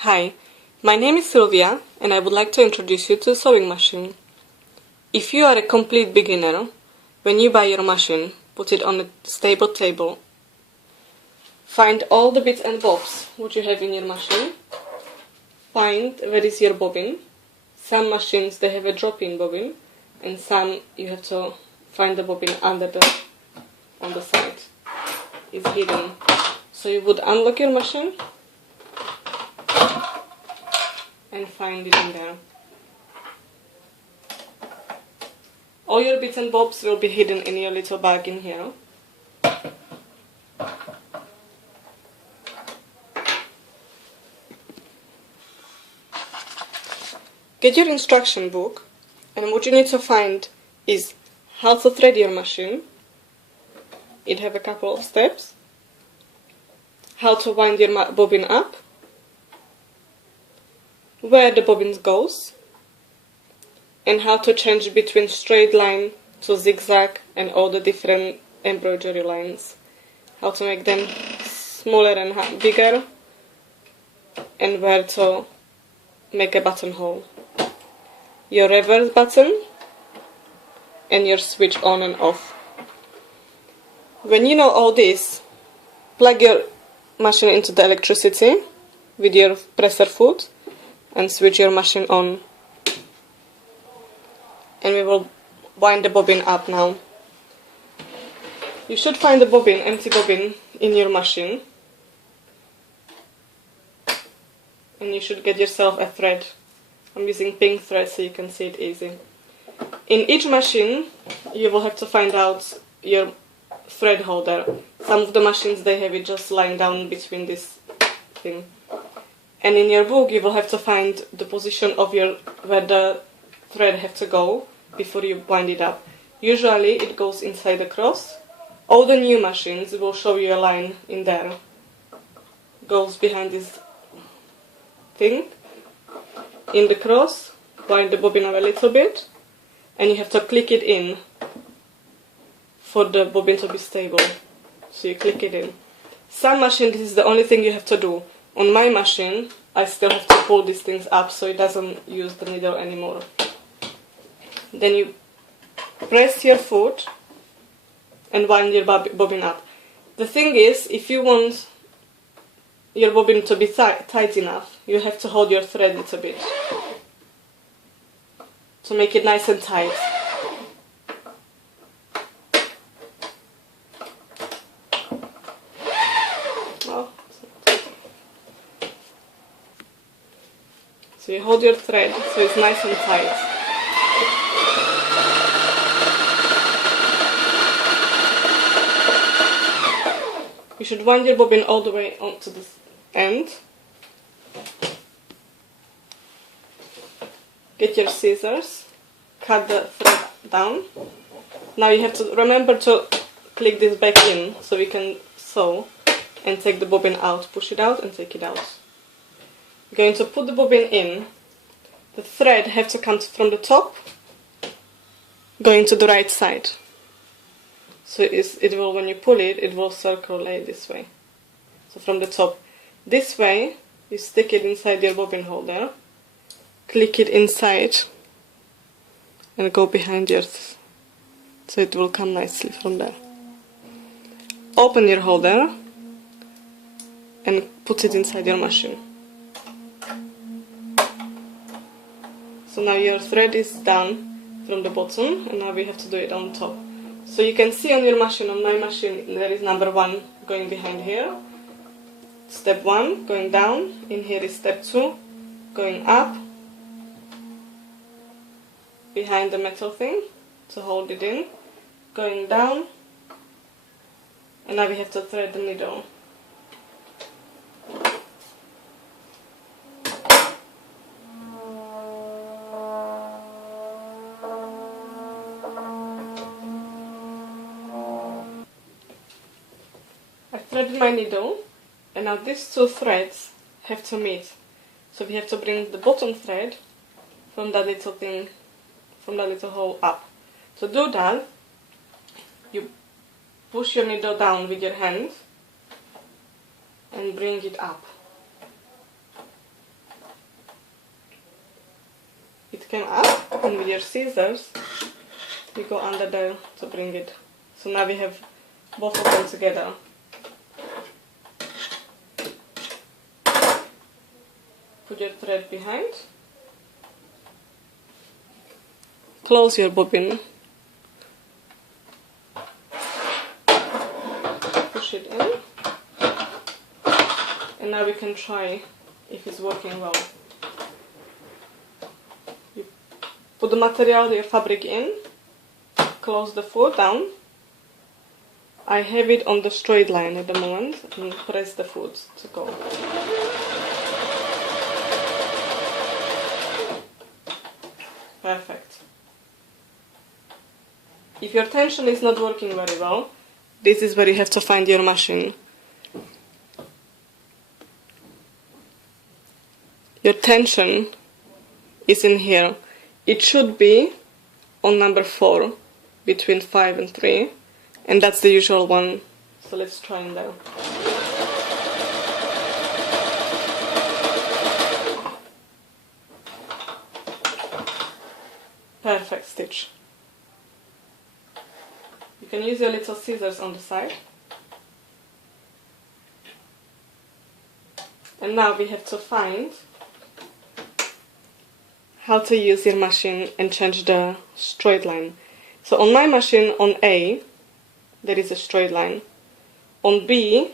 Hi, my name is Sylvia and I would like to introduce you to a sewing machine. If you are a complete beginner, when you buy your machine, put it on a stable table. Find all the bits and bobs what you have in your machine. Find where is your bobbin. Some machines they have a drop-in bobbin and some you have to find the bobbin on the side. It's hidden. So you would unlock your machine and find it in there. All your bits and bobs will be hidden in your little bag in here. Get your instruction book, and what you need to find is how to thread your machine. It have a couple of steps. How to wind your bobbin up, where the bobbin goes, and how to change between straight line to zigzag and all the different embroidery lines. How to make them smaller and bigger, and where to make a buttonhole. Your reverse button and your switch on and off. When you know all this, plug your machine into the electricity with your presser foot and switch your machine on. And we will wind the bobbin up now. You should find the bobbin, empty bobbin, in your machine. And you should get yourself a thread. I'm using pink thread so you can see it easy. In each machine you will have to find out your thread holder. Some of the machines they have it just lying down between this thing. And in your book you will have to find the position of where the thread have to go before you wind it up. Usually it goes inside the cross. All the new machines will show you a line in there. Goes behind this thing. In the cross, wind the bobbin up a little bit, and you have to click it in for the bobbin to be stable. So you click it in. Some machines this is the only thing you have to do. On my machine, I still have to pull these things up so it doesn't use the needle anymore. Then you press your foot and wind your bobbin up. The thing is, if you want your bobbin to be tight enough, you have to hold your thread a little bit to make it nice and tight. So you hold your thread so it's nice and tight. You should wind your bobbin all the way onto the end. Get your scissors, cut the thread down. Now you have to remember to click this back in so we can sew and take the bobbin out, push it out and take it out. You're going to put the bobbin in. The thread has to come from the top, going to the right side. So it will, when you pull it, it will circulate this way. So from the top. This way, you stick it inside your bobbin holder, click it inside, and go behind yours. So it will come nicely from there. Open your holder, and put it inside your machine. So now your thread is done from the bottom, and now we have to do it on top. So you can see on your machine, on my machine, there is number 1 going behind here. Step 1 going down. In here is step 2 going up behind the metal thing to hold it in. Going down. And now we have to thread the needle. I threaded my needle, and now these two threads have to meet. So we have to bring the bottom thread from that little thing, from that little hole up. To do that, you push your needle down with your hand and bring it up. it came up, and with your scissors you go under there to bring it. So now we have both of them together. Put your thread behind. Close your bobbin. Push it in. And now we can try if it's working well. You put the material, your fabric in, close the foot down. I have it on the straight line at the moment, and press the foot to go. Perfect. If your tension is not working very well, this is where you have to find your machine. Your tension is in here. It should be on number 4, between 5 and 3, and that's the usual one. So let's try it now. Perfect stitch. You can use your little scissors on the side. And now we have to find how to use your machine and change the straight line. So on my machine, on A, there is a straight line. On B,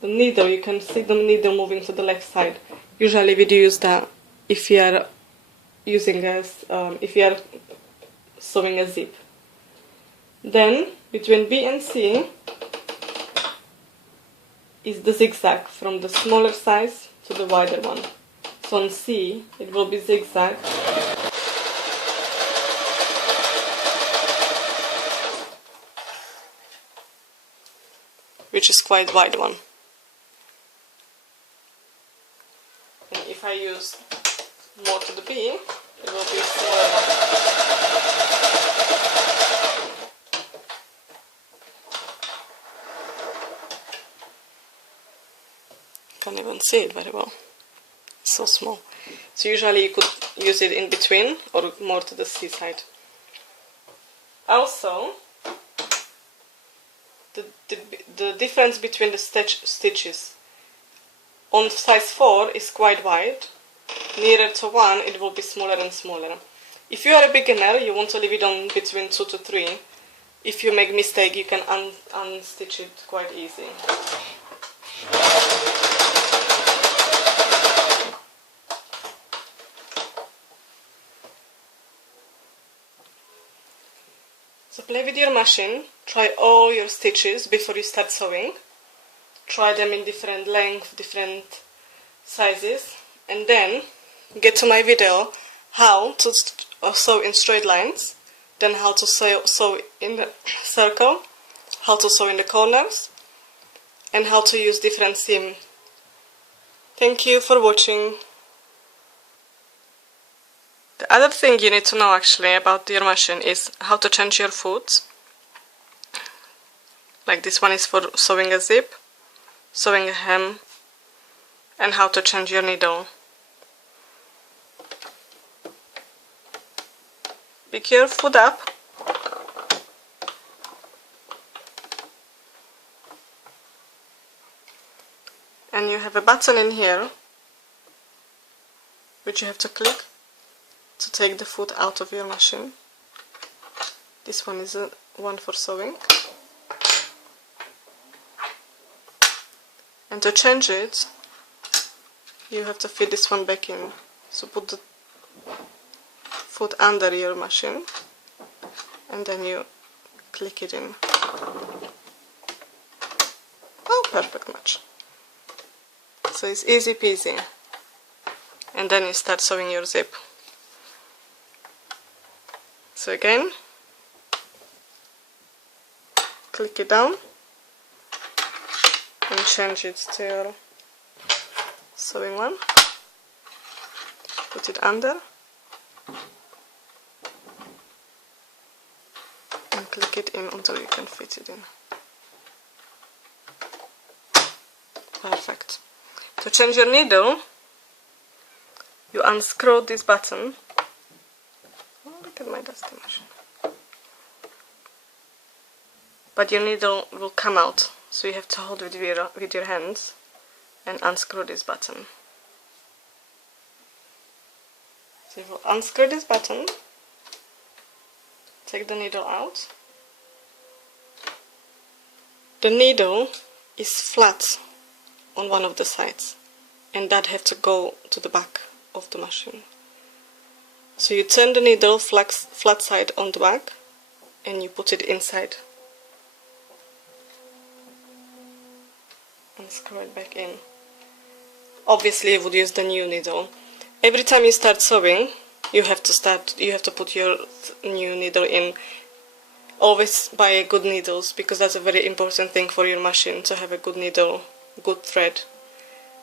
the needle, you can see the needle moving to the left side. Usually we do use that if you are using if you are sewing a zip. Then between B and C is the zigzag from the smaller size to the wider one. So on C it will be zigzag, which is quite wide one. And if I use more to the B, it will be smaller one. Can't even see it very well. It's so small. So usually you could use it in between or more to the C side. Also, the difference between the stitches on size 4 is quite wide. Nearer to 1 it will be smaller and smaller. If you are a beginner, you want to leave it on between 2 to 3. If you make mistake, you can unstitch it quite easy. So play with your machine, try all your stitches before you start sewing. Try them in different lengths, different sizes, and then get to my video how to sew in straight lines, then how to sew in the circle, how to sew in the corners, and how to use different seam. Thank you for watching. The other thing you need to know actually about your machine is how to change your foot. Like this one is for sewing a zip, sewing a hem, and how to change your needle. Pick your foot up and you have a button in here which you have to click to take the foot out of your machine. This one is one for sewing. And to change it, you have to fit this one back in. So put the foot under your machine and then you click it in. Oh, perfect match. So it's easy peasy. And then you start sewing your zip. So again, click it down and change it to your sewing one. Put it under and click it in until you can fit it in. Perfect. To change your needle, you unscrew this button that's the machine. But your needle will come out, so you have to hold it with your hands and unscrew this button. So you will unscrew this button, take the needle out. The needle is flat on one of the sides, and that has to go to the back of the machine. So you turn the needle flat side on the back and you put it inside and screw it back in. Obviously you would use the new needle. Every time you start sewing, you have to put your new needle in. Always buy good needles, because that's a very important thing for your machine, to have a good needle, good thread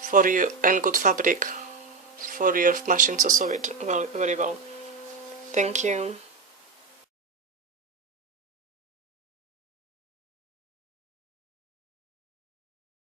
for you, and good fabric for your machine to sew it very well. Thank you.